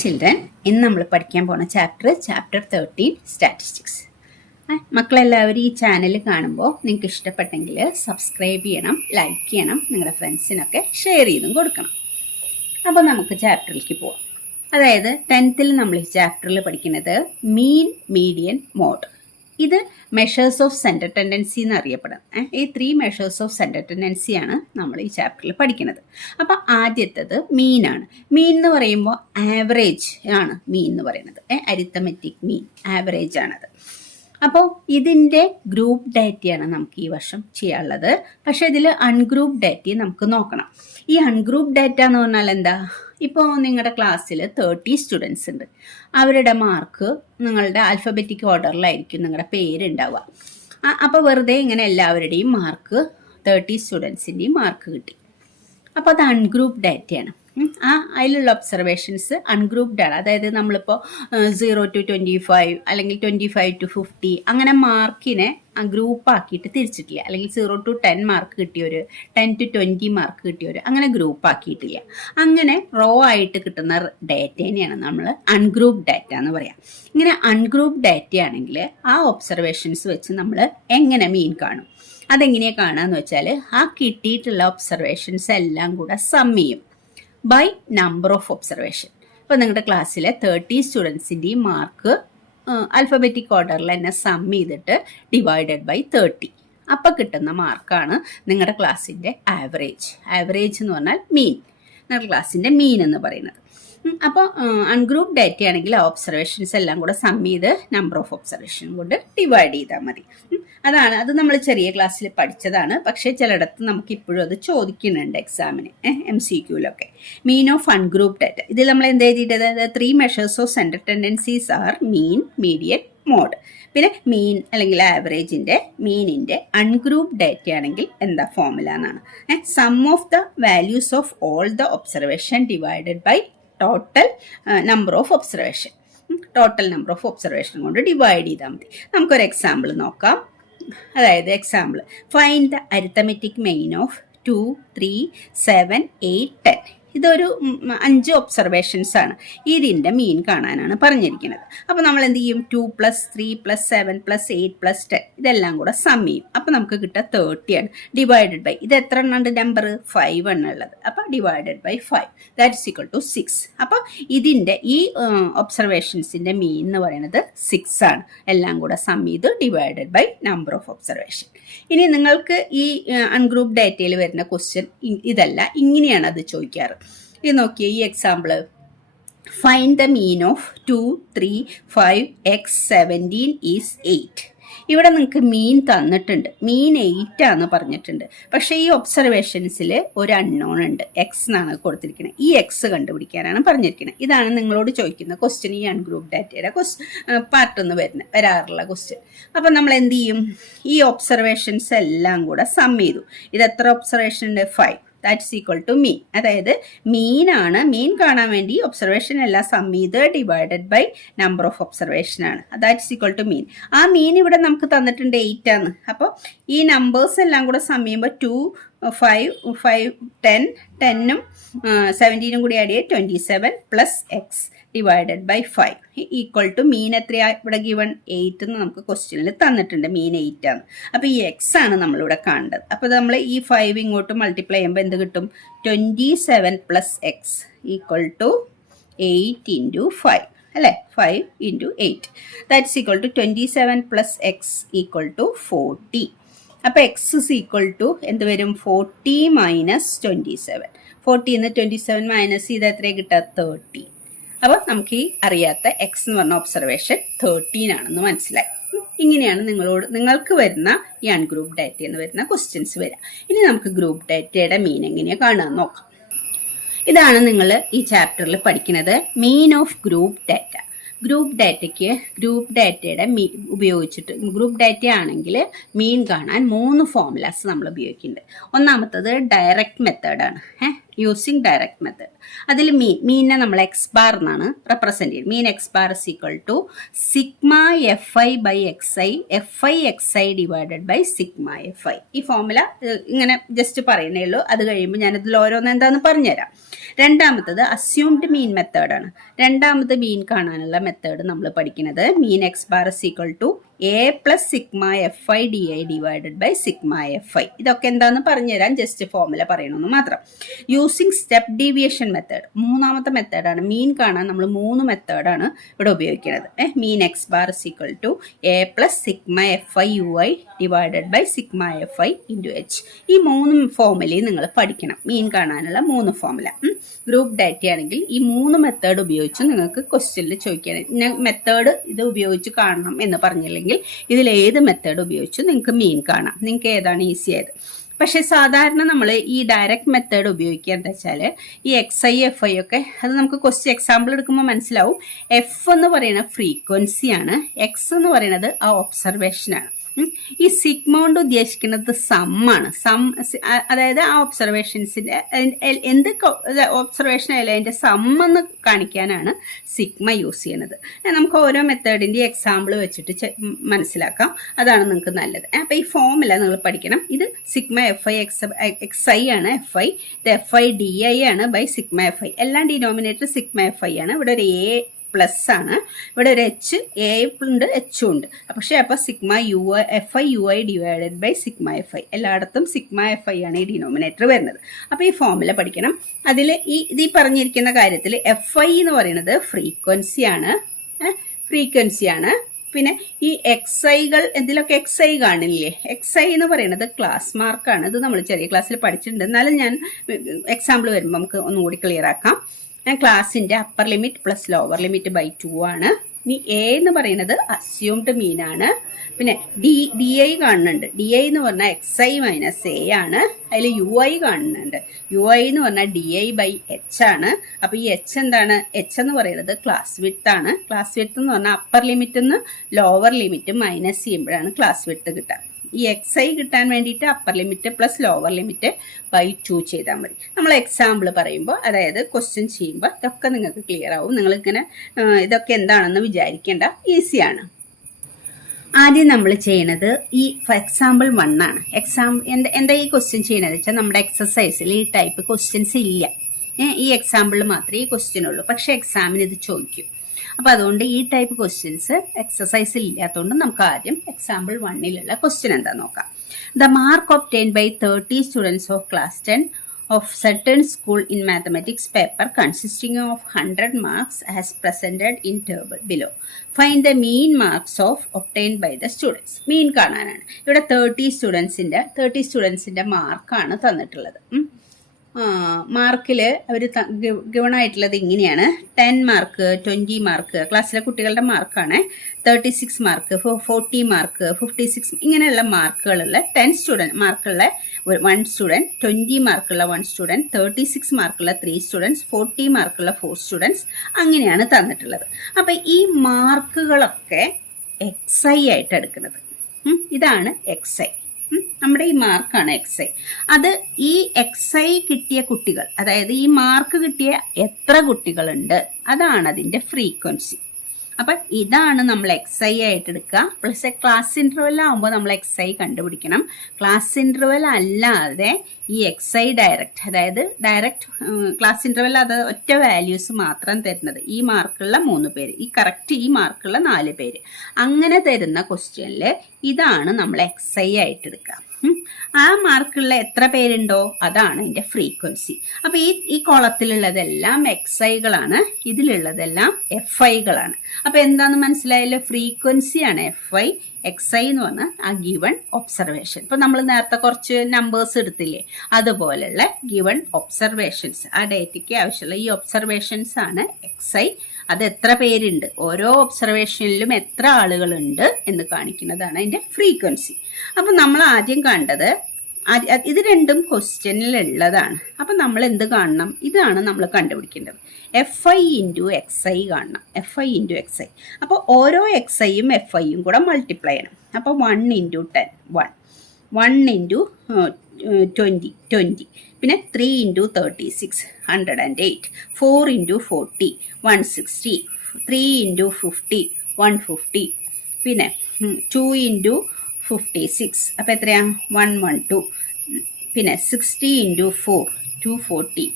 Children, ഇന്ന് നമ്മൾ പഠിക്കാൻ പോകുന്ന ചാപ്റ്റർ 13 സ്റ്റാറ്റിസ്റ്റിക്സ്. മക്കളെല്ലാവരും ഈ ചാനൽ കാണുമ്പോൾ നിങ്ങൾക്ക് ഇഷ്ടപ്പെട്ടെങ്കിൽ സബ്സ്ക്രൈബ് ചെയ്യണം, ലൈക്ക് ചെയ്യണം, നിങ്ങളുടെ ഫ്രണ്ട്സിനൊക്കെ ഷെയർ ചെയ്തും കൊടുക്കണം. അപ്പോൾ നമുക്ക് ചാപ്റ്ററിലേക്ക് പോവാം. അതായത് 10th നമ്മൾ ഈ ചാപ്റ്ററിൽ പഠിക്കുന്നത് മീൻ, മീഡിയൻ, മോഡ്. ഇത് മെഷേഴ്സ് ഓഫ് സെൻറ്റർ ടെൻഡൻസി എന്ന് അറിയപ്പെടും. ഈ 3 മെഷേഴ്സ് ഓഫ് സെൻറ്റർ ടെൻഡൻസിയാണ് നമ്മൾ ഈ ചാപ്റ്ററിൽ പഠിക്കുന്നത്. അപ്പോൾ ആദ്യത്തേത് മീനാണ്. മീൻ എന്ന് പറയുമ്പോൾ ആവറേജ് ആണ് മീൻ എന്ന് പറയുന്നത്. അരിത്തമെറ്റിക് മീൻ, ആവറേജ് ആണത്. അപ്പോൾ ഇതിൻ്റെ ഗ്രൂപ്പ് ഡാറ്റയാണ് നമുക്ക് ഈ വർഷം ചെയ്യാനുള്ളത്. പക്ഷേ ഇതിൽ അൺഗ്രൂപ്പ് ഡാറ്റയും നമുക്ക് നോക്കണം. ഈ അൺഗ്രൂപ്പ് ഡാറ്റ എന്ന് പറഞ്ഞാൽ എന്താ? ഇപ്പോൾ നിങ്ങളുടെ ക്ലാസ്സിൽ 30 സ്റ്റുഡൻസ് ഉണ്ട്. അവരുടെ മാർക്ക് നിങ്ങളുടെ ആൽഫബറ്റിക് ഓർഡറിലായിരിക്കും നിങ്ങളുടെ പേരുണ്ടാവുക. അപ്പോൾ വെറുതെ ഇങ്ങനെ എല്ലാവരുടെയും മാർക്ക് 30 സ്റ്റുഡൻസിൻ്റെയും മാർക്ക് കിട്ടി. അപ്പോൾ അത് അൺഗ്രൂപ്പ് ഡാറ്റയാണ്. അതിലുള്ള ഒബ്സർവേഷൻസ് അൺഗ്രൂപ്പ്ഡ് ആണ്. അതായത് നമ്മളിപ്പോൾ 0 to 25 അല്ലെങ്കിൽ 25 to 50 അങ്ങനെ മാർക്കിനെ ഗ്രൂപ്പ് ആക്കിയിട്ട് തിരിച്ചിട്ടില്ല. അല്ലെങ്കിൽ 0 to 10 മാർക്ക് കിട്ടിയൊരു, 10 to 20 മാർക്ക് കിട്ടിയൊരു, അങ്ങനെ ഗ്രൂപ്പ് ആക്കിയിട്ടില്ല. അങ്ങനെ റോ ആയിട്ട് കിട്ടുന്ന ഡാറ്റേനെയാണ് നമ്മൾ അൺഗ്രൂപ്പ് ഡാറ്റ എന്ന് പറയാം. ഇങ്ങനെ അൺഗ്രൂപ്പ് ഡാറ്റ ആണെങ്കിൽ ആ ഒബ്സർവേഷൻസ് വെച്ച് നമ്മൾ എങ്ങനെ മീൻ കാണും? അതെങ്ങനെയാണ് കാണുകയെന്ന് വെച്ചാൽ ആ കിട്ടിയിട്ടുള്ള ഒബ്സർവേഷൻസ് എല്ലാം കൂടെ സം ചെയ്യും ബൈ നമ്പർ ഓഫ് ഒബ്സർവേഷൻ. ഇപ്പോൾ നിങ്ങളുടെ ക്ലാസ്സിലെ 30 സ്റ്റുഡൻസിൻ്റെയും മാർക്ക് ആൽഫബറ്റിക് ഓർഡറിൽ തന്നെ സം ചെയ്തിട്ട് ഡിവൈഡഡ് ബൈ 30. അപ്പോൾ കിട്ടുന്ന മാർക്കാണ് നിങ്ങളുടെ ക്ലാസ്സിൻ്റെ ആവറേജ്. ആവറേജ് എന്ന് പറഞ്ഞാൽ മീൻ, നിങ്ങളുടെ ക്ലാസ്സിൻ്റെ മീൻ എന്ന് പറയുന്നത്. അപ്പോൾ അൺഗ്രൂപ്പ് ഡാറ്റ ആണെങ്കിൽ ആ ഒബ്സർവേഷൻസ് എല്ലാം കൂടെ സം ചെയ്ത് നമ്പർ ഓഫ് ഒബ്സർവേഷൻ കൊണ്ട് ഡിവൈഡ് ചെയ്താൽ മതി. അത് നമ്മൾ ചെറിയ ക്ലാസ്സിൽ പഠിച്ചതാണ്. പക്ഷേ ചിലയിടത്ത് നമുക്ക് ഇപ്പോഴും അത് ചോദിക്കുന്നുണ്ട് എക്സാമിന്, MCQയിലൊക്കെ. മീൻ ഓഫ് അൺഗ്രൂപ്പ് ഡാറ്റ, ഇതിൽ നമ്മൾ എന്ത് എഴുതിയിട്ടത്? 3 measures of center tendencies are mean, median, mode. പിന്നെ മീൻ അല്ലെങ്കിൽ ആവറേജിൻ്റെ മീനിൻ്റെ അൺഗ്രൂപ്പ് ഡാറ്റ ആണെങ്കിൽ എന്താ ഫോർമുല എന്നാണ്? Sum of the values of all the observation divided by total number of observation. Total number of observation കൊണ്ട് ഡിവൈഡ് ചെയ്താൽ മതി. നമുക്കൊരു എക്സാമ്പിൾ നോക്കാം. അതായത് example, find the arithmetic mean of 2, 3, 7, 8, 10. ഇതൊരു 5 ഒബ്സർവേഷൻസ് ആണ്. ഇതിൻ്റെ മീൻ കാണാനാണ് പറഞ്ഞിരിക്കുന്നത്. അപ്പോൾ നമ്മൾ എന്ത് ചെയ്യും? 2 + 3 + 7 + 8 + 10 ഇതെല്ലാം കൂടെ സം ചെയ്യും. അപ്പോൾ നമുക്ക് കിട്ടുക 30 ആണ്. ഡിവൈഡഡ് ബൈ ഇത് എത്ര എണ്ണുണ്ട്? നമ്പർ 5 എണ്ണുള്ളത്. അപ്പോൾ divided by 5 that is equal to 6. അപ്പോൾ ഇതിൻ്റെ ഈ ഒബ്സർവേഷൻസിൻ്റെ മീൻ എന്ന് പറയുന്നത് 6 ആണ്. എല്ലാം കൂടെ സം ചെയ്ത് divided by number of observation. ഇനി നിങ്ങൾക്ക് ഈ അൺഗ്രൂപ്പ് ഡാറ്റയിൽ വരുന്ന ക്വസ്റ്റ്യൻ ഇതല്ല, ഇങ്ങനെയാണ് അത് ചോദിക്കാറ്. ഇത് നോക്കിയേ, ഈ example, find the mean of 2, 3, 5, x 17 is 8. ഇവിടെ നിങ്ങൾക്ക് മീൻ തന്നിട്ടുണ്ട്, മീൻ 8 ആണെന്ന് പറഞ്ഞിട്ടുണ്ട്. പക്ഷേ ഈ ഒബ്സർവേഷൻസിൽ ഒരു അൺനോൺ ഉണ്ട്, എക്സ് എന്നാണ് കൊടുത്തിരിക്കുന്നത്. ഈ എക്സ് കണ്ടുപിടിക്കാനാണ് പറഞ്ഞിരിക്കുന്നത്. ഇതാണ് നിങ്ങളോട് ചോദിക്കുന്ന ക്വസ്റ്റ്യൻ, ഈ അൺഗ്രൂപ്പ് ഡാറ്റയുടെ പാർട്ടെന്ന് വരാറുള്ള ക്വസ്റ്റ്യൻ. അപ്പം നമ്മൾ എന്ത് ചെയ്യും? ഈ ഒബ്സർവേഷൻസ് എല്ലാം കൂടെ സം ചെയ്തു. ഇത് എത്ര ഒബ്സർവേഷൻ ഉണ്ട്? 5. That's equal to mean. അതായത് മീനാണ്, മീൻ കാണാൻ വേണ്ടി ഒബ്സർവേഷൻ എല്ലാം സം ചെയ്ത് divided by number of observation ആണ്. That's equal to mean. ആ മീൻ ഇവിടെ നമുക്ക് തന്നിട്ടുണ്ട് 8 ആണ്. അപ്പോൾ ഈ നമ്പേഴ്സ് എല്ലാം കൂടെ സം ചെയ്യുമ്പോൾ 2, 5, 5, 10, 10ഉം 17ഉം കൂടി ആഡ് ചെയ്യുക 27 + x divided by 5 equal to mean എത്രയാണ് ഇവിടെ ഗിവൺ? 8 എന്ന് നമുക്ക് ക്വസ്റ്റ്യനിൽ തന്നിട്ടുണ്ട്. മീൻ 8 ആണ്. അപ്പോൾ ഈ എക്സ് ആണ് നമ്മളിവിടെ കാണേണ്ടത്. അപ്പോൾ നമ്മൾ ഈ 5 ഇങ്ങോട്ട് മൾട്ടിപ്ലൈ ചെയ്യുമ്പോൾ എന്ത് കിട്ടും? 27 + x ഈക്വൽ ടു 8 × 5 അല്ലേ? 5 × 8 that's equal to 27 + x equal to 40. അപ്പോൾ എക്സ് ഇസ് ഈക്വൽ ടു എന്ത് വരും? 40 - 27. 40 നിന്ന് 27 മൈനസ് ചെയ്ത് എത്രയാണ് കിട്ടുക? 30. അപ്പോൾ നമുക്ക് ഈ അറിയാത്ത എക്സ് എന്ന് പറഞ്ഞ ഒബ്സർവേഷൻ 13 ആണെന്ന് മനസ്സിലായി. ഇങ്ങനെയാണ് നിങ്ങൾക്ക് വരുന്ന ഈ അൺഗ്രൂപ്പ് ഡാറ്റ എന്ന് വരുന്ന ക്വസ്റ്റ്യൻസ് വരിക. ഇനി നമുക്ക് ഗ്രൂപ്പ് ഡാറ്റയുടെ മീൻ എങ്ങനെയാണ് കാണാൻ നോക്കാം. ഇതാണ് നിങ്ങൾ ഈ ചാപ്റ്ററിൽ പഠിക്കുന്നത്, mean of group data. Group ഡാറ്റയുടെ ഉപയോഗിച്ചിട്ട്, ഗ്രൂപ്പ് ഡാറ്റ ആണെങ്കിൽ മീൻ കാണാൻ 3 ഫോർമുലാസ് നമ്മൾ ഉപയോഗിക്കുന്നുണ്ട്. ഒന്നാമത്തത് ഡയറക്റ്റ് മെത്തേഡാണ്. Using direct method. അതിൽ മീനിനെ നമ്മൾ എക്സ് ബാർ എന്നാണ് റെപ്രസെന്റ് ചെയ്യുന്നത്. Mean x bar is equal to sigma f i by x i, f i x i divided by sigma f i. ഈ ഫോർമുല ഇങ്ങനെ ജസ്റ്റ് പറയുന്നേ ഉള്ളൂ. അത് കഴിയുമ്പോൾ ഞാനിതിൽ ഓരോന്ന് എന്താണെന്ന് പറഞ്ഞുതരാം. രണ്ടാമത്തത് അസ്യൂംഡ് മീൻ മെത്തേഡാണ്. രണ്ടാമത് മീൻ കാണാനുള്ള മെത്തേഡ് നമ്മൾ പഠിക്കുന്നത് mean x bar is equal to a plus sigma f i d i divided by sigma f i. ഇതൊക്കെ എന്താണെന്ന് പറഞ്ഞുതരാൻ ജസ്റ്റ് ഫോർമുല പറയണമെന്ന് മാത്രം. യൂസിങ് സ്റ്റെപ്പ് ഡീവിയേഷൻ മെത്തേഡ് മൂന്നാമത്തെ മെത്തേഡാണ്. മീൻ കാണാൻ നമ്മൾ 3 മെത്തേഡാണ് ഇവിടെ ഉപയോഗിക്കുന്നത്. Mean x bar is equal to a plus sigma f i u i divided by sigma f i into h. ഈ 3 ഫോർമുലയും നിങ്ങൾ പഠിക്കണം. മീൻ കാണാനുള്ള 3 ഫോർമുല. ഗ്രൂപ്പ് ഡാറ്റ ആണെങ്കിൽ ഈ 3 മെത്തേഡ് ഉപയോഗിച്ച് നിങ്ങൾക്ക് ക്വസ്റ്റ്യനിൽ ചോദിക്കാൻ മെത്തേഡ് ഇത് ഉപയോഗിച്ച് കാണണം എന്ന് പറഞ്ഞില്ലെങ്കിൽ ഇതിൽ ഏത് മെത്തേഡ് ഉപയോഗിച്ച് നിങ്ങൾക്ക് മീൻ കാണാം. നിങ്ങൾക്ക് ഏതാണ് ഈസി ആയത്. പക്ഷേ സാധാരണ നമ്മൾ ഈ ഡയറക്റ്റ് മെത്തേഡ് ഉപയോഗിക്കുക എന്താ വെച്ചാൽ ഈ എക്സ് ഐ എഫ് ഐ ഒക്കെ അത് നമുക്ക് ക്വസ്റ്റ്യൻ എക്സാമ്പിൾ എടുക്കുമ്പോൾ മനസ്സിലാവും. എഫ് എന്ന് പറയുന്നത് ഫ്രീക്വൻസിയാണ്, എക്സ് എന്ന് പറയുന്നത് ആ ഒബ്സർവേഷനാണ്. ഈ സിഗ്മ കൊണ്ട് ഉദ്ദേശിക്കുന്നത് സമ്മാണ്. അതായത് ആ ഒബ്സർവേഷൻസിന്റെ എന്ത് ഒബ്സർവേഷൻ ആയാലും അതിന്റെ സമ്മെന്ന് കാണിക്കാനാണ് സിഗ്മ യൂസ് ചെയ്യുന്നത്. നമുക്ക് ഓരോ മെത്തേഡിന്റെ എക്സാമ്പിൾ വെച്ചിട്ട് മനസ്സിലാക്കാം. അതാണ് നിങ്ങൾക്ക് നല്ലത്. അപ്പൊ ഈ ഫോർമുല നിങ്ങൾ പഠിക്കണം. ഇത് sigma f i x I ആണ്. എഫ് ഐ ഇത് എഫ് ഐ ഡി ഐ ആണ് ബൈ സിഗ്മ എഫ് ഐ. എല്ലാം ഡിനോമിനേറ്റർ സിഗ്മ എഫ് ഐ ആണ്. ഇവിടെ ഒരു എ പ്ലസ് ആണ്, ഇവിടെ ഒരു എച്ച് എ ഉണ്ട് എച്ചും ഉണ്ട്. പക്ഷെ അപ്പൊ sigma u f i u i divided by sigma f i. എല്ലായിടത്തും സിഗ്മ എഫ് ഐ ആണ് ഈ ഡിനോമിനേറ്റർ വരുന്നത്. അപ്പൊ ഈ ഫോർമുല പഠിക്കണം. അതിൽ ഈ പറഞ്ഞിരിക്കുന്ന കാര്യത്തിൽ എഫ് ഐ എന്ന് പറയുന്നത് ഫ്രീക്വൻസിയാണ്. പിന്നെ ഈ എക്സ് ഐകൾ എന്തിലൊക്കെ എക്സ് ഐ കാണില്ലേ, എക്സ് ഐ എന്ന് പറയുന്നത് ക്ലാസ് മാർക്കാണ്. ഇത് നമ്മൾ ചെറിയ ക്ലാസ്സിൽ പഠിച്ചിട്ടുണ്ട്. എന്നാലും ഞാൻ എക്സാമ്പിൾ വരുമ്പോൾ നമുക്ക് ഒന്നുകൂടി ക്ലിയർ ആക്കാം. ക്ലാസിന്റെ upper limit plus lower limit by 2 ആണ്. ഇനി എ എന്ന് പറയുന്നത് അസ്യൂംഡ് മീൻ ആണ്. പിന്നെ ഡി ഐ കാണുന്നുണ്ട്. ഡി ഐ എന്ന് പറഞ്ഞാൽ എക്സ് ഐ മൈനസ് എ ആണ്. അതിൽ യു ഐ കാണുന്നുണ്ട്. യു ഐ എന്ന് പറഞ്ഞാൽ ഡി ഐ ബൈ എച്ച് ആണ്. അപ്പൊ ഈ എച്ച് എന്താണ്? എച്ച് എന്ന് പറയുന്നത് ക്ലാസ് വിഡ്ത്ത് ആണ്. ക്ലാസ് വിഡ്ത്ത് എന്ന് പറഞ്ഞാൽ അപ്പർ ലിമിറ്റ് നിന്ന് ലോവർ ലിമിറ്റ് മൈനസ് ചെയ്യുമ്പോഴാണ് ക്ലാസ് വിഡ്ത്ത് കിട്ടുക. ഈ എക്സ് ഐ കിട്ടാൻ വേണ്ടിയിട്ട് upper limit plus lower limit by 2 ചെയ്താൽ മതി. നമ്മൾ എക്സാമ്പിൾ പറയുമ്പോൾ അതായത് ക്വസ്റ്റ്യൻ ചെയ്യുമ്പോൾ ഇതൊക്കെ നിങ്ങൾക്ക് ക്ലിയർ ആവും. നിങ്ങളിങ്ങനെ ഇതൊക്കെ എന്താണെന്ന് വിചാരിക്കേണ്ട, ഈസിയാണ്. ആദ്യം നമ്മൾ ചെയ്യണത് ഈ എക്സാമ്പിൾ 1 ആണ്. എന്താ ഈ ക്വസ്റ്റ്യൻ ചെയ്യണത് വെച്ചാൽ നമ്മുടെ എക്സസൈസിൽ ഈ ടൈപ്പ് ക്വസ്റ്റ്യൻസ് ഇല്ല. ഈ എക്സാമ്പിളിൽ മാത്രമേ ഈ ക്വസ്റ്റ്യൻ ഉള്ളൂ. പക്ഷെ എക്സാമിന് ഇത് ചോദിക്കും. അപ്പോൾ അതുകൊണ്ട് ഈ ടൈപ്പ് ക്വസ്റ്റ്യൻസ് എക്സസൈസിൽ ഇല്ലാത്തതുകൊണ്ട് നമുക്ക് ആദ്യം എക്സാമ്പിൾ 1ലുള്ള ക്വസ്റ്റ്യൻ എന്താ നോക്കാം. The mark obtained by 30 students of class 10 of certain school in mathematics paper consisting of 100 marks as presented in table below. Find the mean marks of obtained by the students. മീൻ കാണാനാണ്. ഇവിടെ 30 സ്റ്റുഡൻസിന്റെ മാർക്കാണ് തന്നിട്ടുള്ളത്. മാർക്കിൽ അവർ given ആയിട്ടുള്ളത് ഇങ്ങനെയാണ്. 10 mark, 20 mark ക്ലാസ്സിലെ കുട്ടികളുടെ മാർക്കാണ്. 36 മാർക്ക്, 40 മാർക്ക്, 56 ഇങ്ങനെയുള്ള മാർക്കുകളുള്ള 10 മാർക്കുള്ള 1 സ്റ്റുഡൻറ്റ്, 20 മാർക്കുള്ള 1 സ്റ്റുഡൻറ്റ്, 36 മാർക്കുള്ള 3 സ്റ്റുഡൻറ്റ്സ്, 40 മാർക്കുള്ള 4 സ്റ്റുഡൻറ്റ്സ് അങ്ങനെയാണ് തന്നിട്ടുള്ളത്. അപ്പം ഈ മാർക്കുകളൊക്കെ എക്സ് ഐ ആയിട്ട് എടുക്കുന്നത്. ഇതാണ് എക്സ് ഐ. നമ്മുടെ ഈ മാർക്കാണ് എക്സ് ഐ. അത് ഈ എക്സ് ഐ കിട്ടിയ കുട്ടികൾ, അതായത് ഈ മാർക്ക് കിട്ടിയ എത്ര കുട്ടികളുണ്ട് അതാണ് അതിൻ്റെ ഫ്രീക്വൻസി. അപ്പം ഇതാണ് നമ്മൾ എക്സ് ഐ ആയിട്ട് എടുക്കുക. പ്ലസ് ക്ലാസ് ഇൻ്റർവെൽ ആകുമ്പോൾ നമ്മൾ എക്സ് ഐ കണ്ടുപിടിക്കണം. ക്ലാസ് ഇൻ്റർവെൽ അല്ലാതെ ഈ എക്സ് ഐ അതായത് ഡയറക്റ്റ് ക്ലാസ് ഇൻ്റർവെൽ അത് ഒറ്റ വാല്യൂസ് മാത്രം തരുന്നത്. ഈ മാർക്കുള്ള 3 പേര്, ഈ മാർക്കുള്ള 4 പേര് അങ്ങനെ തരുന്ന ക്വസ്റ്റ്യനിൽ ഇതാണ് നമ്മൾ എക്സ് ഐ ആയിട്ട് എടുക്കുക. ആ മാർക്കുള്ള എത്ര പേരുണ്ടോ അതാണ് എൻ്റെ ഫ്രീക്വൻസി. അപ്പോൾ ഈ കോളത്തിലുള്ളതെല്ലാം എക്സ് ഐകളാണ്, ഇതിലുള്ളതെല്ലാം എഫ് ഐകളാണ്. അപ്പോൾ എന്താണെന്ന് മനസ്സിലായല്ലോ? ഫ്രീക്വൻസിയാണ് എഫ് ഐ, എക്സ് ഐ എന്ന് പറഞ്ഞാൽ ആ ഗിവൺ ഒബ്സർവേഷൻ. ഇപ്പം നമ്മൾ നേരത്തെ കുറച്ച് നമ്പേഴ്സ് എടുത്തില്ലേ, അതുപോലെയുള്ള ഗിവൺ ഒബ്സർവേഷൻസ്, ആ ഡേറ്റയ്ക്ക് ആവശ്യമുള്ള ഈ ഒബ്സർവേഷൻസ് ആണ് എക്സ് ഐ. അത് എത്ര പേരുണ്ട്, ഓരോ ഒബ്സർവേഷനിലും എത്ര ആളുകളുണ്ട് എന്ന് കാണിക്കുന്നതാണ് അതിൻ്റെ ഫ്രീക്വൻസി. അപ്പം നമ്മൾ ആദ്യം കണ്ടത് ഇത് രണ്ടും ക്വസ്റ്റ്യനിലുള്ളതാണ്. അപ്പം നമ്മൾ എന്ത് കാണണം? ഇതാണ് നമ്മൾ കണ്ടുപിടിക്കേണ്ടത്. F i into x i കാണണം. F i into x i. അപ്പോൾ ഓരോ എക്സ് ഐയും എഫ് ഐയും കൂടെ മൾട്ടിപ്ലൈ ചെയ്യണം. അപ്പോൾ 1 ഇൻറ്റു 10 1 ഇൻറ്റു 20. പിന്നെ 3 ഇൻറ്റു 36 108. 4 ഇൻറ്റു 40 160. 3 ഇൻറ്റു 50 150. പിന്നെ 2 ഇൻറ്റു 56 അപ്പോൾ എത്രയാ 112. പിന്നെ 60 into 4 240.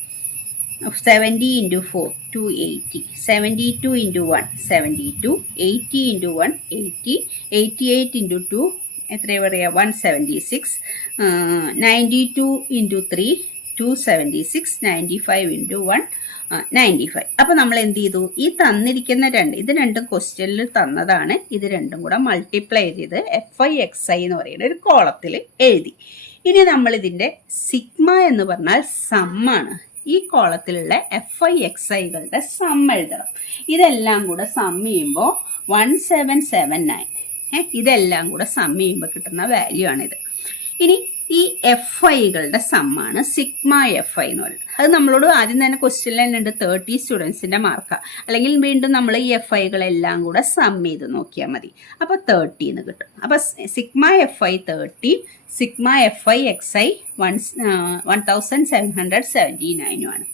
70 into 4 280. 72 into 1 72. 80 into 1 80. 88 into 2 എത്രയാ പറയുക 176. 92 ഇൻറ്റു 3 276. 95 ഇൻറ്റു 1 95. അപ്പോൾ നമ്മൾ എന്ത് ചെയ്തു, ഈ തന്നിരിക്കുന്ന ഇത് രണ്ടും ക്വസ്റ്റ്യനിൽ തന്നതാണ്. ഇത് രണ്ടും കൂടെ മൾട്ടിപ്ലൈ ചെയ്ത് FI/XI എന്ന് പറയുന്ന ഒരു കോളത്തിൽ എഴുതി. ഇനി നമ്മൾ ഇതിൻ്റെ സിഗ്മ എന്ന് പറഞ്ഞാൽ സമ്മാണ്. ഈ കോളത്തിലുള്ള FI/XIകളുടെ സം എഴുതണം. ഇതെല്ലാം കൂടെ സം ചെയ്യുമ്പോൾ 1779. ഇതെല്ലാം കൂടെ സം ചെയ്യുമ്പോൾ കിട്ടുന്ന വാല്യൂ ആണിത്. ഇനി ഈ FIകളുടെ സമ്മാണ് സിഗ്മ FI എന്ന് പറയുന്നത്. അത് നമ്മളോട് ആദ്യം തന്നെ ക്വസ്റ്റ്യനിൽ തന്നെ ഉണ്ട് 30 സ്റ്റുഡൻസിൻ്റെ മാർക്കാണ്. അല്ലെങ്കിൽ വീണ്ടും നമ്മൾ ഈ FIകളെല്ലാം കൂടെ സം ചെയ്ത് നോക്കിയാൽ മതി. അപ്പോൾ 30 എന്ന് കിട്ടും. അപ്പോൾ സിഗ്മ FI 30, സിഗ്മ FI/XI 1779 ആണ്.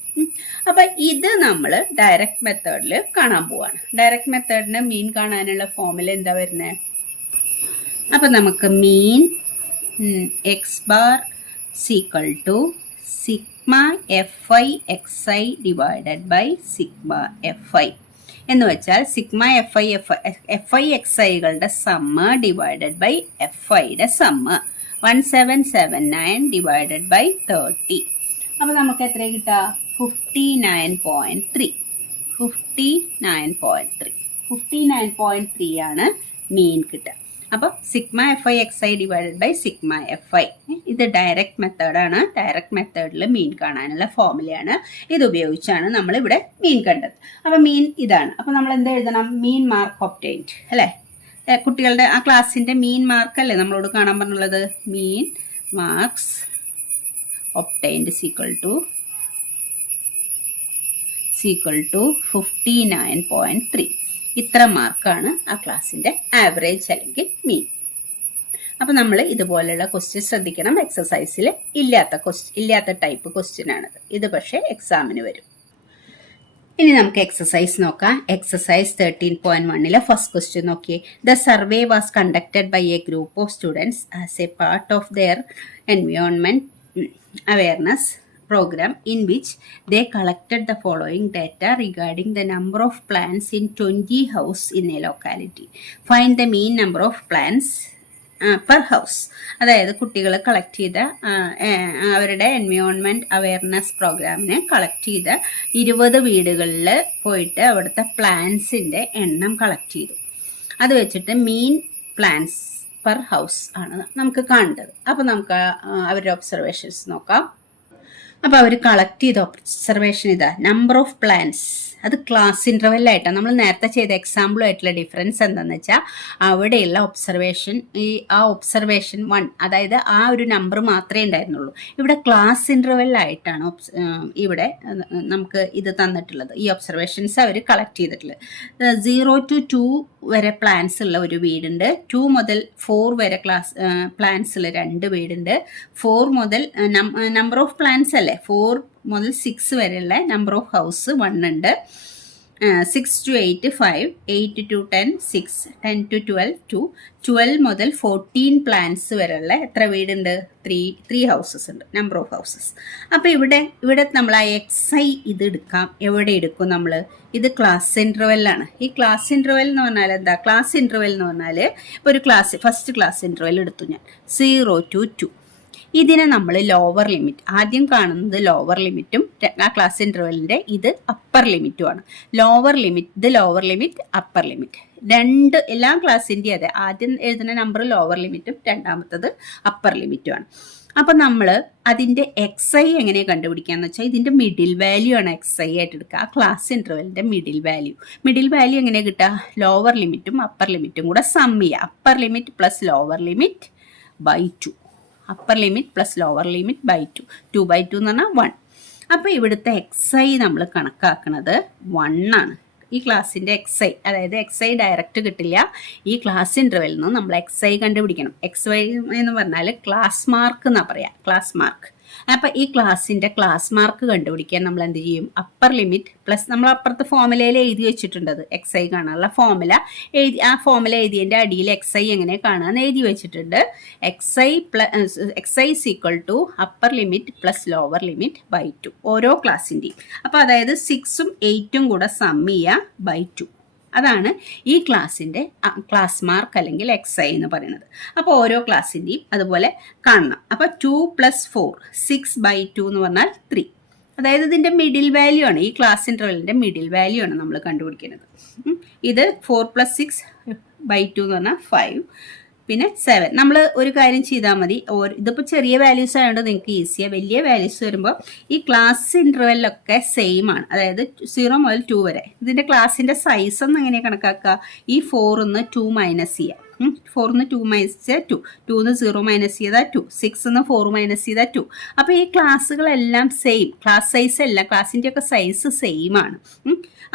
അപ്പം ഇത് നമ്മൾ ഡയറക്റ്റ് മെത്തേഡിൽ കാണാൻ പോവാണ്. ഡയറക്റ്റ് മെത്തേഡിന് മീൻ കാണാനുള്ള ഫോമിൽ എന്താ വരുന്നത്? അപ്പം നമുക്ക് mean x bar equal to sigma FI/XI divided by sigma FI എന്ന് വെച്ചാൽ സിഗ്മ FI/XIകളുടെ സമ്മ് ഡിവൈഡഡ് ബൈ FIയുടെ സമ്മ് 1779 ഡിവൈഡഡ് ബൈ 30. അപ്പോൾ നമുക്ക് എത്ര കിട്ടുക 59.3. 59.3 ആണ് മീൻ കിട്ടുക. അപ്പോൾ sigma FI/XI divided by sigma FI ഇത് ഡയറക്റ്റ് മെത്തേഡാണ്. ഡയറക്റ്റ് മെത്തേഡിൽ മീൻ കാണാനുള്ള ഫോർമുലയാണ്. ഇത് ഉപയോഗിച്ചാണ് നമ്മളിവിടെ മീൻ കണ്ടത്. അപ്പോൾ മീൻ ഇതാണ്. അപ്പോൾ നമ്മൾ എന്താ എഴുതണം? മീൻ മാർക്ക് ഒബ്റ്റൈൻഡ് അല്ലേ? കുട്ടികളുടെ ആ ക്ലാസ്സിൻ്റെ മീൻ മാർക്കല്ലേ നമ്മളോട് കാണാൻ പറഞ്ഞുള്ളത്? മീൻ മാർക്സ് ഒബ്റ്റൈൻഡ് ഈക്വൽ ടു 59.3. ഇത്ര മാർക്കാണ് ആ ക്ലാസ്സിൻ്റെ ആവറേജ് അല്ലെങ്കിൽ മീൻ. അപ്പം നമ്മൾ ഇതുപോലെയുള്ള ക്വസ്റ്റ്യൻ ശ്രദ്ധിക്കണം. എക്സസൈസിൽ ഇല്ലാത്ത ടൈപ്പ് ക്വസ്റ്റ്യൻ ആണിത്. ഇത് പക്ഷേ എക്സാമിന് വരും. ഇനി നമുക്ക് എക്സസൈസ് നോക്കാം. എക്സസൈസ് 13.1 ഫസ്റ്റ് ക്വസ്റ്റ്യൻ നോക്കിയേ. The survey was conducted by a group of students as a part of their environment awareness program in which they collected the following data regarding the number of plants in 20 houses in a locality. Find the mean number of plants per house. അതായത് കുട്ടികൾ collect ചെയ്ത അവരുടെ environment awareness പ്രോഗ്രാമിന് collect ചെയ്ത 20 വീടുകളിൽ പോയിട്ട് അവിടുത്തെ പ്ലാന്റ്സിൻ്റെ എണ്ണം കളക്ട് ചെയ്തു. അത് വെച്ചിട്ട് മീൻ പ്ലാന്റ്സ് പെർ ഹൗസ് ആണ് നമുക്ക് കാണേണ്ടത്. അപ്പോൾ നമുക്ക് അവരുടെ ഒബ്സർവേഷൻസ് നോക്കാം. അപ്പോൾ അവർ കളക്ട് ചെയ്ത ഒബ്സർവേഷൻ ഇതാ. നമ്പർ ഓഫ് പ്ലാന്റ്സ് അത് ക്ലാസ് ഇൻ്റർവെല്ലായിട്ടാണ്. നമ്മൾ നേരത്തെ ചെയ്ത എക്സാമ്പിളുമായിട്ടുള്ള ഡിഫറൻസ് എന്താണെന്ന് വെച്ചാൽ അവിടെയുള്ള ഒബ്സർവേഷൻ ആ ഒബ്സർവേഷൻ 1 അതായത് ആ ഒരു നമ്പർ മാത്രമേ ഉണ്ടായിരുന്നുള്ളൂ. ഇവിടെ ക്ലാസ് ഇൻ്റർവെല്ലായിട്ടാണ് ഇവിടെ നമുക്ക് ഇത് തന്നിട്ടുള്ളത്. ഈ ഒബ്സർവേഷൻസ് അവർ കളക്ട് ചെയ്തിട്ടുള്ളത് 0 to 2 വരെ പ്ലാന്റ്സ് ഉള്ള ഒരു വീടുണ്ട്. 2 മുതൽ 4 വരെ പ്ലാന്റ്സ് ഉള്ള 2 വീടുണ്ട്. 4 മുതൽ നമ്പർ ഓഫ് പ്ലാന്റ്സ് അല്ലേ 4 മുതൽ 6 വരെയുള്ള നമ്പർ ഓഫ് ഹൗസ് 1 ഉണ്ട്. 6 to 8 5, 8 to 10 6, 10 to 12 2, 12 മുതൽ 14 പ്ലാന്റ്സ് വരെയുള്ള എത്ര വീടുണ്ട്? 3 ഹൗസസ് ഉണ്ട്, നമ്പർ ഓഫ് ഹൗസസ്. അപ്പോൾ ഇവിടെ നമ്മൾ ആ XI ഇത് എടുക്കാം. എവിടെ എടുക്കും നമ്മൾ? ഇത് ക്ലാസ് ഇൻ്റർവെല്ലാണ്. ഈ ക്ലാസ് ഇൻ്റർവെൽ എന്ന് പറഞ്ഞാൽ എന്താ? ക്ലാസ് ഇൻ്റർവെൽ എന്ന് പറഞ്ഞാൽ ഇപ്പോൾ ഒരു ഫസ്റ്റ് ക്ലാസ് ഇൻ്റർവെൽ എടുത്തു ഞാൻ 0 to 2. ഇതിനെ നമ്മൾ ലോവർ ലിമിറ്റ് ആദ്യം കാണുന്നത് ലോവർ ലിമിറ്റും ആ ക്ലാസ് ഇൻ്റർവെല്ലിൻ്റെ ഇത് അപ്പർ ലിമിറ്റുമാണ്. ലോവർ ലിമിറ്റ് അപ്പർ ലിമിറ്റ് എല്ലാ ക്ലാസ്സിൻ്റെ അതെ ആദ്യം എഴുതുന്ന നമ്പർ ലോവർ ലിമിറ്റും രണ്ടാമത്തത് അപ്പർ ലിമിറ്റുമാണ്. അപ്പം നമ്മൾ അതിൻ്റെ XI എങ്ങനെ കണ്ടുപിടിക്കാന്ന് വെച്ചാൽ ഇതിൻ്റെ മിഡിൽ വാല്യൂ ആണ് XI ആയിട്ട് എടുക്കുക. ആ ക്ലാസ് ഇൻ്റർവെല്ലിൻ്റെ മിഡിൽ വാല്യൂ എങ്ങനെ കിട്ടുക? ലോവർ ലിമിറ്റും അപ്പർ ലിമിറ്റും കൂടെ സം ചെയ്യുക. Upper limit plus lower limit by 2. Upper limit plus lower limit by 2. 2/2 എന്ന് പറഞ്ഞാൽ 1. അപ്പോൾ ഇവിടുത്തെ XI നമ്മൾ കണക്കാക്കുന്നത് 1 ആണ്. ഈ ക്ലാസ്സിൻ്റെ XI, അതായത് XI ഡയറക്റ്റ് കിട്ടില്ല. ഈ ക്ലാസ് ഇൻ്റർവെല്ലിൽ നിന്ന് നമ്മൾ XI കണ്ടുപിടിക്കണം. XI എന്ന് പറഞ്ഞാൽ ക്ലാസ് മാർക്ക് എന്നാണ് പറയുക, ക്ലാസ് മാർക്ക്. അപ്പോൾ ഈ ക്ലാസ്സിൻ്റെ ക്ലാസ് മാർക്ക് കണ്ടുപിടിക്കാൻ നമ്മൾ എന്ത് ചെയ്യും? അപ്പർ ലിമിറ്റ് പ്ലസ് നമ്മൾ അപ്പുറത്തെ ഫോമുലയിൽ എഴുതി വെച്ചിട്ടുണ്ട്, XI കാണാനുള്ള ഫോമുല എഴുതി, ആ ഫോമുല എഴുതിയതിൻ്റെ അടിയിൽ XI എങ്ങനെ കാണുകയെന്ന് എഴുതി വെച്ചിട്ടുണ്ട്. XI is equal to upper limit plus lower limit by 2 ഓരോ ക്ലാസ്സിൻ്റെയും. അപ്പോൾ അതായത് 6ഉം 8ഉം കൂടെ സം ചെയ്യുക ബൈ 2. അതാണ് ഈ ക്ലാസ്സിൻ്റെ ക്ലാസ് മാർക്ക് അല്ലെങ്കിൽ XI എന്ന് പറയുന്നത്. അപ്പോൾ ഓരോ ക്ലാസ്സിൻ്റെയും അതുപോലെ കാണണം. അപ്പോൾ 2 + 4 6/2 എന്ന് പറഞ്ഞാൽ 3. അതായത് ഇതിൻ്റെ മിഡിൽ വാല്യൂ ആണ്, ഈ ക്ലാസ് ഇൻ്റർവെല്ലിൻ്റെ മിഡിൽ വാല്യൂ ആണ് നമ്മൾ കണ്ടുപിടിക്കുന്നത്. ഇത് 4 + 6/2 എന്ന് പറഞ്ഞാൽ 5, പിന്നെ 7. നമ്മൾ ഒരു കാര്യം ചെയ്താൽ മതി, ഇതിപ്പോൾ ചെറിയ വാല്യൂസ് ആയതുകൊണ്ട് നിങ്ങൾക്ക് ഈസിയാണ്. വലിയ വാല്യൂസ് വരുമ്പോൾ ഈ ക്ലാസ് ഇൻ്റർവെല്ലൊക്കെ സെയിം ആണ്, അതായത് 0 മുതൽ 2 വരെ. ഇതിൻ്റെ ക്ലാസ്സിൻ്റെ സൈസ് ഒന്ന് എങ്ങനെ കണക്കാക്കുക? ഈ 4 2 മൈനസ് ചെയ്യുക. 4 2 മൈനസ് ചെയ്താൽ 2, 2 0 മൈനസ് ചെയ്താൽ 2, 6 4 മൈനസ് ചെയ്താൽ 2. അപ്പോൾ ഈ ക്ലാസ്സുകളെല്ലാം സെയിം, ക്ലാസ് സൈസ് അല്ല, ക്ലാസ്സിൻ്റെയൊക്കെ സൈസ് സെയിം ആണ്.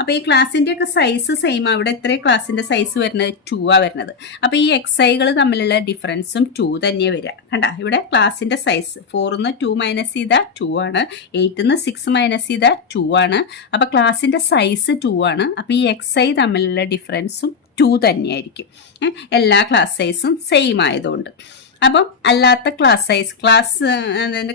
അപ്പോൾ ഈ ക്ലാസ്സിൻ്റെയൊക്കെ സൈസ് സെയിം. അവിടെ എത്രയും ക്ലാസ്സിൻ്റെ സൈസ് വരുന്നത് 2 വരുന്നത്. അപ്പോൾ ഈ XIകൾ തമ്മിലുള്ള ഡിഫറൻസും 2 തന്നെ വരിക. കണ്ട, ഇവിടെ ക്ലാസ്സിൻ്റെ സൈസ് 4 2 മൈനസ് ചെയ്താൽ 2 ആണ്, 8 6 മൈനസ് ചെയ്താൽ 2 ആണ്. അപ്പോൾ ക്ലാസ്സിൻ്റെ സൈസ് 2 ആണ്. അപ്പോൾ ഈ XI തമ്മിലുള്ള ഡിഫറൻസും 2 തന്നെയായിരിക്കും, എല്ലാ ക്ലാസ് സൈസും സെയിം ആയതുകൊണ്ട്. അപ്പം അല്ലാത്ത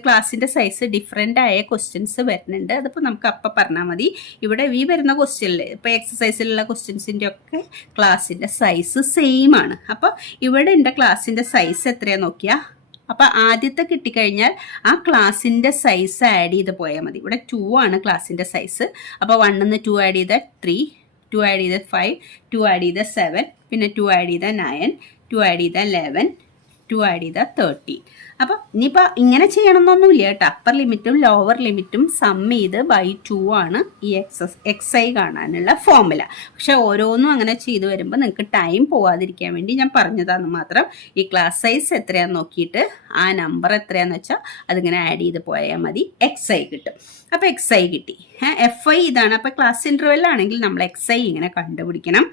ക്ലാസ്സിൻ്റെ സൈസ് ഡിഫറെൻ്റ് ആയ ക്വസ്റ്റ്യൻസ് വരുന്നുണ്ട്. അതിപ്പോൾ നമുക്ക് അപ്പം പറഞ്ഞാൽ മതി. ഇവിടെ ഈ വരുന്ന ക്വസ്റ്റ്യനിൽ ഇപ്പോൾ എക്സസൈസിലുള്ള ക്വസ്റ്റ്യൻസിൻ്റെ ഒക്കെ ക്ലാസ്സിൻ്റെ സൈസ് സെയിം ആണ്. അപ്പോൾ ഇവിടെ എൻ്റെ ക്ലാസ്സിൻ്റെ സൈസ് എത്രയാണെന്ന് നോക്കിയാൽ, അപ്പോൾ ആദ്യത്തെ കിട്ടിക്കഴിഞ്ഞാൽ ആ ക്ലാസ്സിൻ്റെ സൈസ് ആഡ് ചെയ്ത് പോയാൽ മതി. ഇവിടെ 2 ആണ് ക്ലാസ്സിൻ്റെ സൈസ്. അപ്പോൾ 1 2 ആഡ് ചെയ്താൽ 3, 2 ആഡ് ചെയ്താൽ 5, 2 ആഡ് ചെയ്താൽ 7, പിന്നെ 2 ആഡ് ചെയ്താൽ 9, 2 ആഡ് ചെയ്താൽ 11, 2 ആഡ് ചെയ്താൽ 13. അപ്പം ഇനിയിപ്പോൾ ഇങ്ങനെ ചെയ്യണമെന്നൊന്നുമില്ല കേട്ടോ. അപ്പർ ലിമിറ്റും ലോവർ ലിമിറ്റും സം ചെയ്ത് ബൈ 2 ആണ് ഈ XI കാണാനുള്ള ഫോമുല. പക്ഷെ ഓരോന്നും അങ്ങനെ ചെയ്ത് വരുമ്പോൾ നിങ്ങൾക്ക് ടൈം പോവാതിരിക്കാൻ വേണ്ടി ഞാൻ പറഞ്ഞതാന്ന് മാത്രം. ഈ ക്ലാസ് സൈസ് എത്രയാണെന്ന് നോക്കിയിട്ട് ആ നമ്പർ എത്രയാണെന്ന് വെച്ചാൽ അതിങ്ങനെ ആഡ് ചെയ്ത് പോയാൽ മതി, XI കിട്ടും. അപ്പോൾ XI കിട്ടി. FI ഇതാണ്. അപ്പോൾ ക്ലാസ് ഇൻ്റർവെല്ലാണെങ്കിൽ നമ്മൾ XI ഇങ്ങനെ കണ്ടുപിടിക്കണം.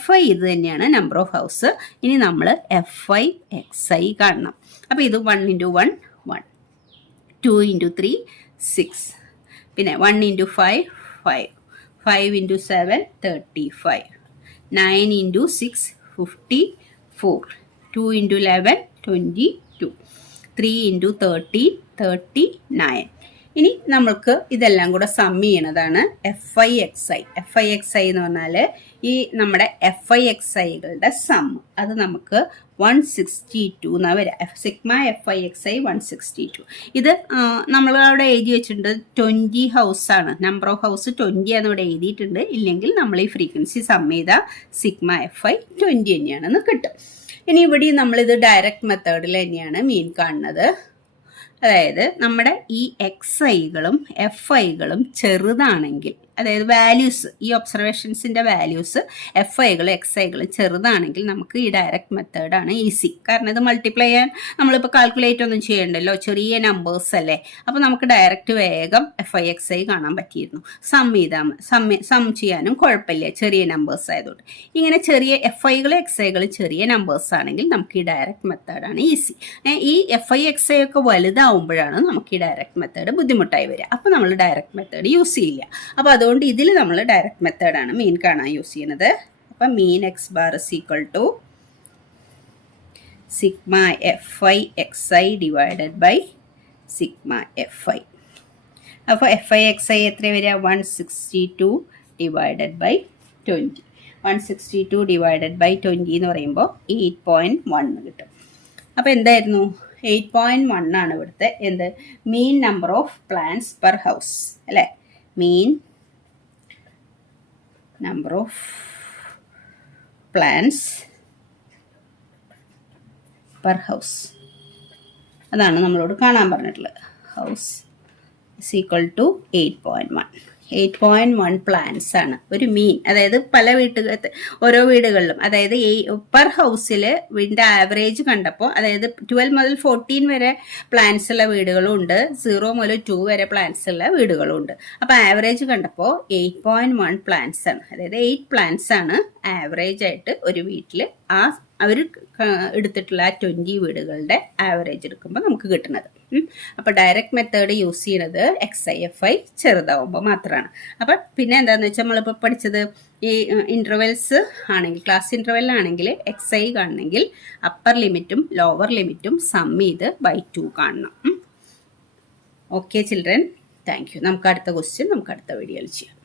FI ഇത് തന്നെയാണ്, നമ്പർ ഓഫ് ഹൗസ്. ഇനി നമ്മൾ FI XI കാണണം. അപ്പോൾ ഇത് 1 × 1 1, 2 × 3 6, പിന്നെ 1 × 5 5, 5 × 7 35, 9 × 6 54, 2 × 11 22, 3 × 13 39. ഇനി നമ്മൾക്ക് ഇതെല്ലാം കൂടെ some ചെയ്യണതാണ് FI XI. FI XI എന്ന് പറഞ്ഞാൽ ഈ നമ്മുടെ FI XIകളുടെ സം, അത് നമുക്ക് 162 എന്നാണ് വരിക. Sigma FI XI 162. ഇത് നമ്മളവിടെ എഴുതി വെച്ചിട്ടുണ്ട് 20 ഹൗസാണ്, നമ്പർ ഓഫ് ഹൗസ് 20 ആണ് ഇവിടെ എഴുതിയിട്ടുണ്ട്. ഇല്ലെങ്കിൽ നമ്മൾ ഈ ഫ്രീക്വൻസി സം ചെയ്താൽ സിഗ്മ FI 20 തന്നെയാണെന്ന് കിട്ടും. ഇനി ഇവിടെ നമ്മളിത് ഡയറക്റ്റ് മെത്തേഡിൽ തന്നെയാണ് മീൻ കാണുന്നത്. അതായത് നമ്മുടെ ഈ XIകളും FIകളും ചെറുതാണെങ്കിൽ, അതായത് വാല്യൂസ്, ഈ ഒബ്സർവേഷൻസിൻ്റെ വാല്യൂസ് FIകളും XIകളും ചെറുതാണെങ്കിൽ നമുക്ക് ഈ ഡയറക്റ്റ് മെത്തേഡാണ് ഈസി. കാരണം ഇത് മൾട്ടിപ്ലൈ ചെയ്യാൻ നമ്മളിപ്പോൾ കാൽക്കുലേറ്റ് ഒന്നും ചെയ്യണ്ടല്ലോ, ചെറിയ നമ്പേഴ്സ് അല്ലേ. അപ്പോൾ നമുക്ക് ഡയറക്റ്റ് വേഗം FI XI കാണാൻ പറ്റിയിരുന്നു. സം ചെയ്യാനും കുഴപ്പമില്ല, ചെറിയ നമ്പേഴ്സ് ആയതുകൊണ്ട്. ഇങ്ങനെ ചെറിയ FIകളും XIകളും ചെറിയ നമ്പേഴ്സ് ആണെങ്കിൽ നമുക്ക് ഈ ഡയറക്റ്റ് മെത്തേഡാണ് ഈസി. ഈ FI XI ഒക്കെ വലുതാവുമ്പോഴാണ് നമുക്ക് ഈ ഡയറക്റ്റ് മെത്തേഡ് ബുദ്ധിമുട്ടായി വരിക. അപ്പോൾ നമ്മൾ ഡയറക്റ്റ് മെത്തേഡ് യൂസ് ചെയ്യില്ല. അപ്പോൾ അതുകൊണ്ട് ഇതിൽ നമ്മൾ ഡയറക്റ്റ് മെത്തേഡാണ് മീൻ കാണാൻ യൂസ് ചെയ്യുന്നത്. അപ്പം mean X bar is equal to sigma FI XI divided by sigma FI. അപ്പോൾ FI XI എത്ര വരിക? 162 ഡിവൈഡഡ് ബൈ 20. 162 ഡിവൈഡഡ് ബൈ 20 എന്ന് പറയുമ്പോൾ 8.1 കിട്ടും. അപ്പോൾ എന്തായിരുന്നു? 8.1 ആണ് ഇവിടുത്തെ എന്ത് mean number of plants per house അല്ലേ? Mean number of plants per house. അതാണ് നമ്മളോട് കാണാൻ പറഞ്ഞിട്ടുള്ളത്. House is equal to 8.1. 8.1 plants ആണ് ഒരു മീൻ. അതായത് പല ഓരോ വീടുകളിലും, അതായത് പെർ ഹൗസിൽ വീടിൻ്റെ ആവറേജ് കണ്ടപ്പോൾ, അതായത് 12 മുതൽ 14 വരെ പ്ലാന്റ്സ് ഉള്ള വീടുകളും ഉണ്ട്, 0 മുതൽ 2 വരെ പ്ലാന്റ്സ് ഉള്ള വീടുകളും ഉണ്ട്. അപ്പോൾ ആവറേജ് കണ്ടപ്പോൾ 8.1 പ്ലാന്റ്സ് ആണ്. അതായത് 8 പ്ലാന്റ്സ് ആണ് ആവറേജ് ആയിട്ട് ഒരു വീട്ടിൽ അവർ എടുത്തിട്ടുള്ള 20 വീടുകളുടെ ആവറേജ് എടുക്കുമ്പോൾ നമുക്ക് കിട്ടുന്നത്. അപ്പോൾ ഡയറക്റ്റ് മെത്തേഡ് യൂസ് ചെയ്യുന്നത് XIFI ചെറുതാവുമ്പോൾ മാത്രമാണ്. അപ്പം പിന്നെ എന്താണെന്ന് വെച്ചാൽ നമ്മളിപ്പോൾ പഠിച്ചത് ഈ ഇൻ്റർവെൽസ് ആണെങ്കിൽ, ക്ലാസ് ഇൻ്റർവെല്ലാണെങ്കിൽ XI കാണണമെങ്കിൽ അപ്പർ ലിമിറ്റും ലോവർ ലിമിറ്റും സം ചെയ്ത് by 2 കാണണം. Okay children, thank you. നമുക്ക് അടുത്ത ക്വസ്റ്റ്യൻ നമുക്ക് അടുത്ത വീഡിയോയിൽ ചെയ്യാം.